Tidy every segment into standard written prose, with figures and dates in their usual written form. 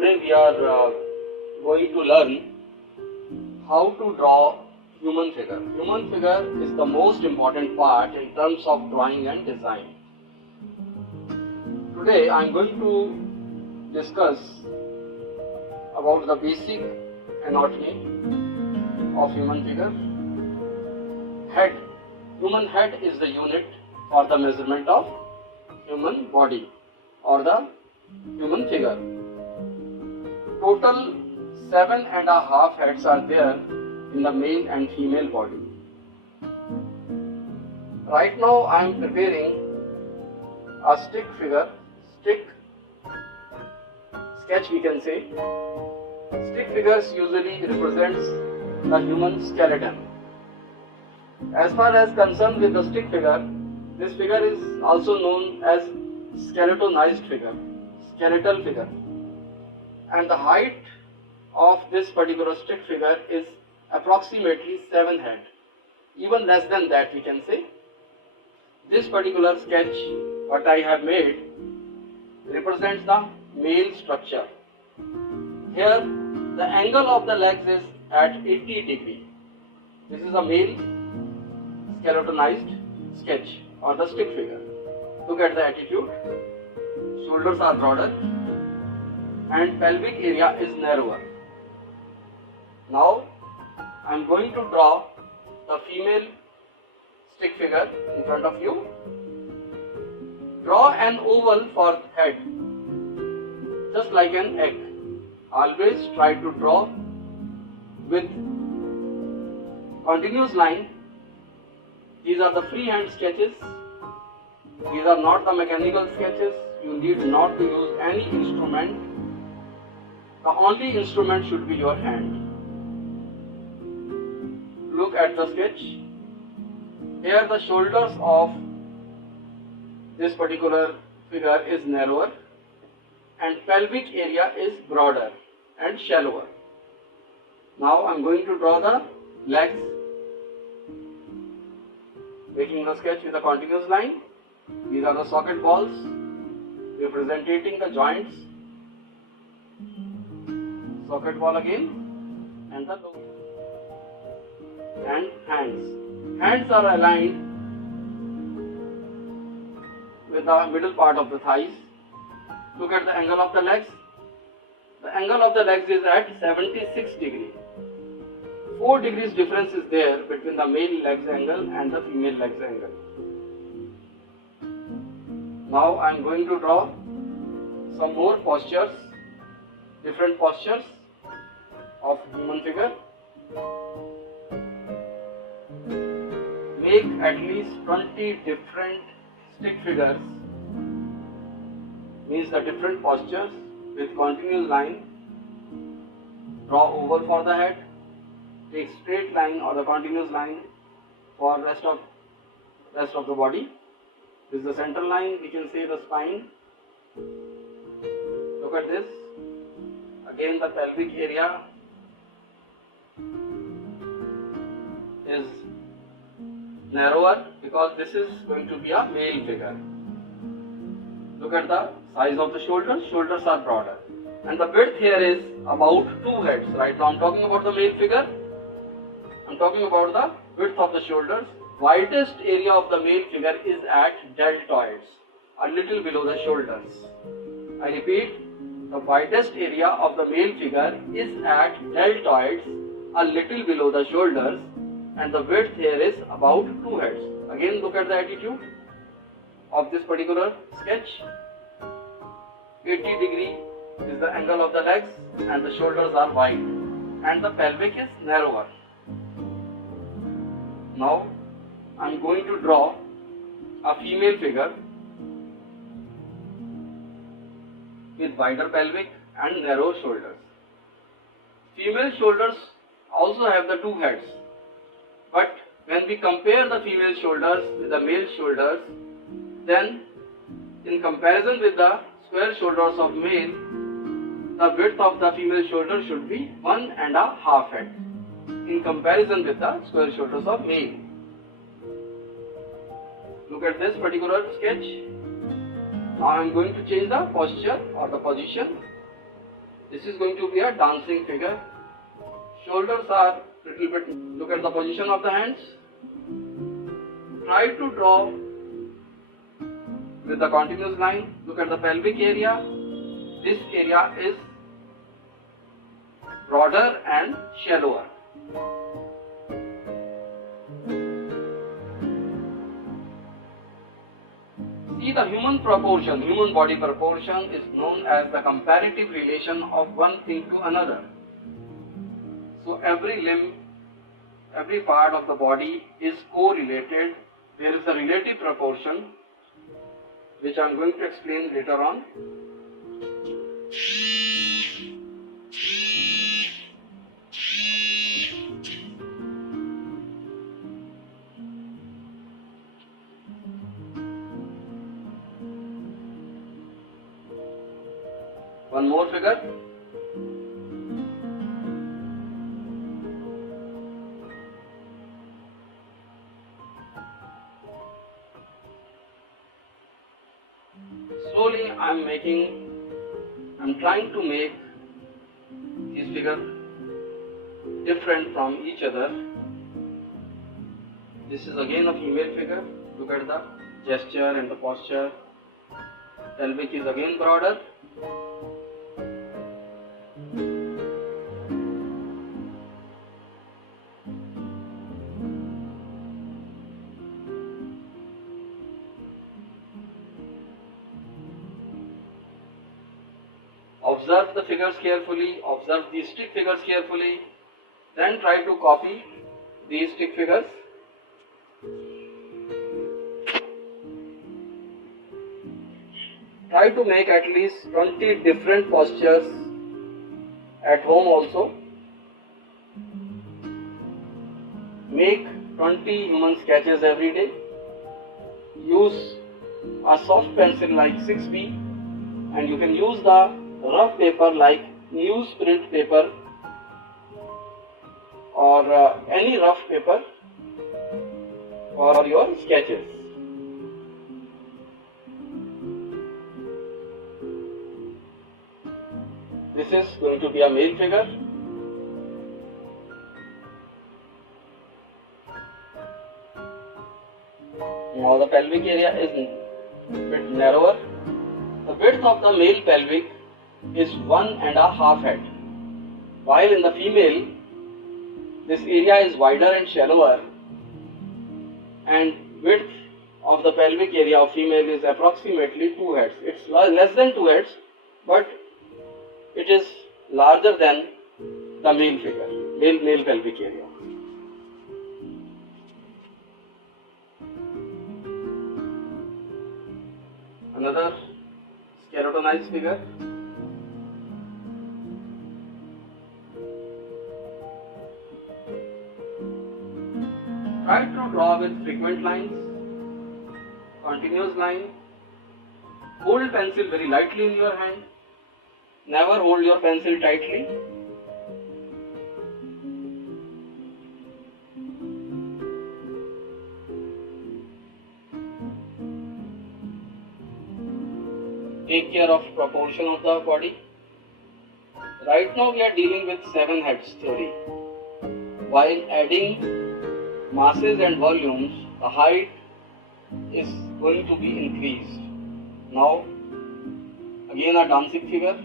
Today we are going to learn how to draw human figure. Human figure is the most important part in terms of drawing and design. Today I am going to discuss about the basic anatomy of human figure. Head. Human head is the unit for the measurement of human body or the human figure. Total 7.5 heads are there in the male and female body. Right now I am preparing a stick sketch we can say. Stick figures usually represents the human skeleton. As far as concerned with the stick figure, this figure is also known as skeletonized figure, skeletal figure. And the height of this particular stick figure is approximately 7 head, even less than that we can say. This particular sketch what I have made represents the male structure. Here the angle of the legs is at 80 degree. This is a male skeletonized sketch or the stick figure. Look at the attitude. Shoulders are broader and pelvic area is narrower. Now I am going to draw the female stick figure in front of you. Draw an oval for head, just like an egg. Always try to draw with continuous line. These are the freehand sketches. These are not the mechanical sketches. You need not to use any instrument. The only instrument should be your hand. Look at the sketch. Here the shoulders of this particular figure is narrower and pelvic area is broader and shallower. Now I am going to draw the legs, making the sketch with a continuous line. These are the socket balls representing the joints. Socket ball again, and the lower. And hands. Hands are aligned with the middle part of the thighs. Look at the angle of the legs. The angle of the legs is at 76 degree. 4 degrees difference is there between the male legs angle and the female legs angle. Now I am going to draw some more postures, different postures of human figure. Make at least 20 different stick figures, means the different postures with continuous line. Draw oval for the head. Take straight line or the continuous line for rest of the body. This is the central line, we can say the spine. Look at this. Again the pelvic area is narrower because this is going to be a male figure. Look at the size of the shoulders. Shoulders are broader. And the width here is about 2 heads. Right now I am talking about the male figure. I am talking about the width of the shoulders. Widest area of the male figure is at deltoids, a little below the shoulders. I repeat, the widest area of the male figure is at deltoids, a little below the shoulders, and the width here is about 2 heads. Again look at the attitude of this particular sketch. 80 degree is the angle of the legs and the shoulders are wide and the pelvic is narrower. Now I am going to draw a female figure with wider pelvic and narrow shoulders. Female shoulders also have the 2 heads, but when we compare the female shoulders with the male shoulders, then in comparison with the square shoulders of male, the width of the female shoulder should be 1.5 head in comparison with the square shoulders of male. Look at this particular sketch. Now I am going to change the posture or the position. This is going to be a dancing figure. Shoulders are little bit, look at the position of the hands. Try to draw with the continuous line. Look at the pelvic area. This area is broader and shallower. See, the human body proportion is known as the comparative relation of one thing to another. So every limb, every part of the body is correlated. There is a relative proportion which I am going to explain later on. One more figure. Slowly I'm trying to make these figures different from each other. This is again a female figure. Look at the gesture and the posture. Pelvic is again broader. Observe the figures carefully, observe these stick figures carefully, then try to copy these stick figures. Try to make at least 20 different postures at home also. Make 20 human sketches every day. Use a soft pencil like 6B, and you can use the rough paper like newsprint paper or any rough paper for your sketches. This is going to be a male figure. Now the pelvic area is a bit narrower. The width of the male pelvic is 1.5 head, while in the female this area is wider and shallower, and width of the pelvic area of female is approximately 2 heads. It's less than 2 heads, but it is larger than the male figure, male pelvic area. Another skeletonized figure. Try to draw with frequent lines, continuous line. Hold pencil very lightly in your hand. Never hold your pencil tightly. Take care of proportion of the body. Right now we are dealing with 7 heads theory. While adding masses and volumes, the height is going to be increased. Now, again a dancing figure.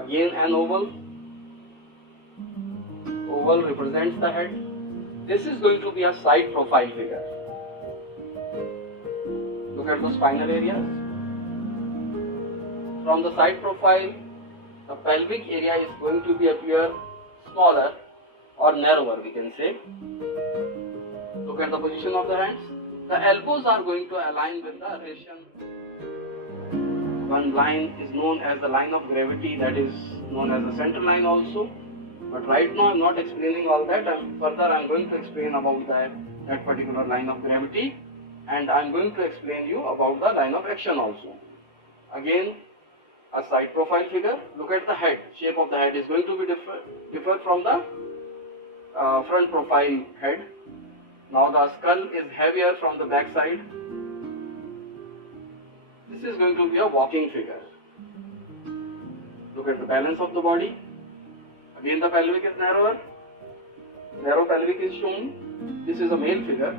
Again an oval. Oval represents the head. This is going to be a side profile figure. Look at the spinal areas. From the side profile, the pelvic area is going to appear smaller or narrower, we can say. Look at the position of the hands. The elbows are going to align with the relation. One line is known as the line of gravity, that is known as the center line also. But right now I am not explaining all that. Further I am going to explain about that particular line of gravity. and I am going to explain you about the line of action also. Again, a side profile figure. Look at the head. Shape of the head is going to be differ from the front profile head. Now the skull is heavier from the back side. This is going to be a walking figure. Look at the balance of the body. Again the pelvic is narrower. Narrow pelvic is shown. This is a male figure.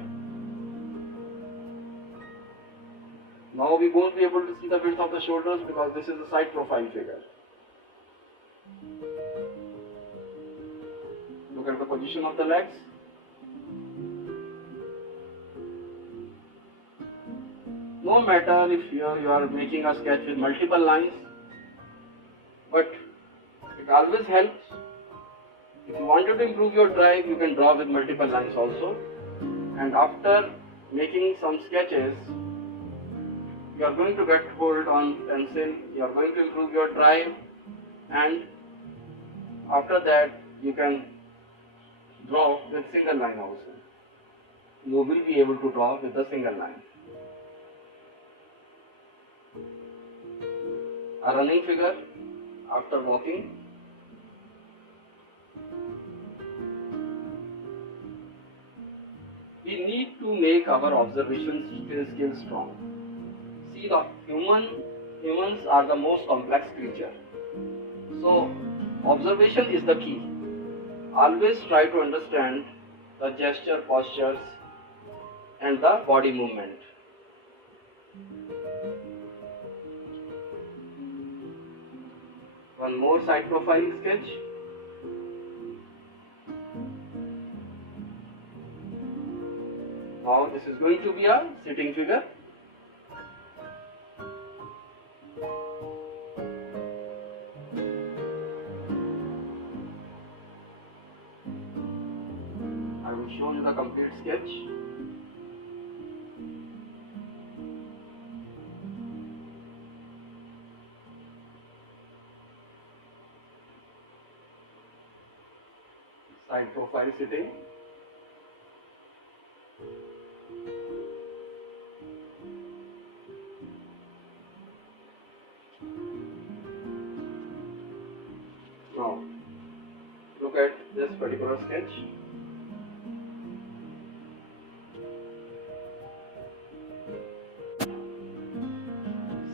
Now we won't be able to see the width of the shoulders because this is a side profile figure. Look at the position of the legs. No matter if you are making a sketch with multiple lines, but it always helps. If you wanted to improve your drive, you can draw with multiple lines also. And after making some sketches, you are going to get hold on pencil, you are going to improve your drive, and after that you can draw with single line also. You will be able to draw with the single line. A running figure after walking. We need to make our observation skills strong. See, the humans are the most complex creature. So, observation is the key. Always try to understand the gesture, postures, and the body movement. One more side profiling sketch. Now this is going to be a sitting figure. I will show you the complete sketch. Side profile sitting. Now, look at this particular sketch.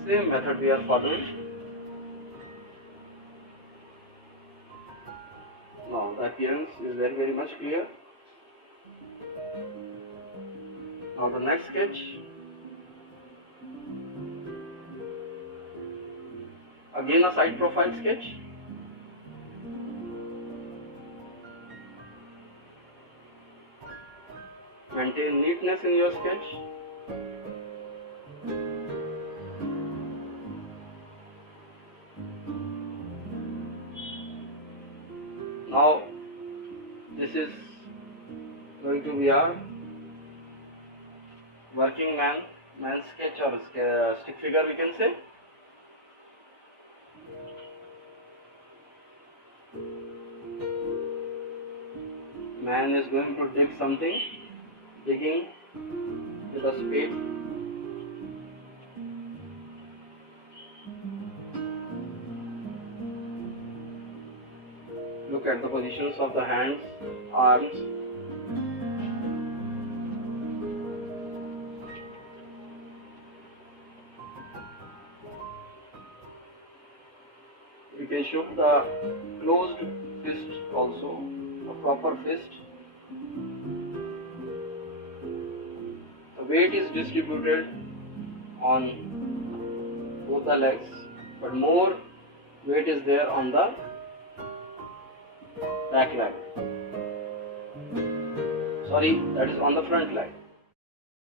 Same method we are following. Now the appearance is very much clear. Now the next sketch. Again a side profile sketch. Maintain neatness in your sketch. Now this is going to be our working man sketch or stick figure, we can say. Man is going to dig something, digging with a spade. Look at the positions of the hands, arms. We can show the closed fist also, a proper fist. The weight is distributed on both the legs, but more weight is there on the back leg. Sorry, that is on the front leg.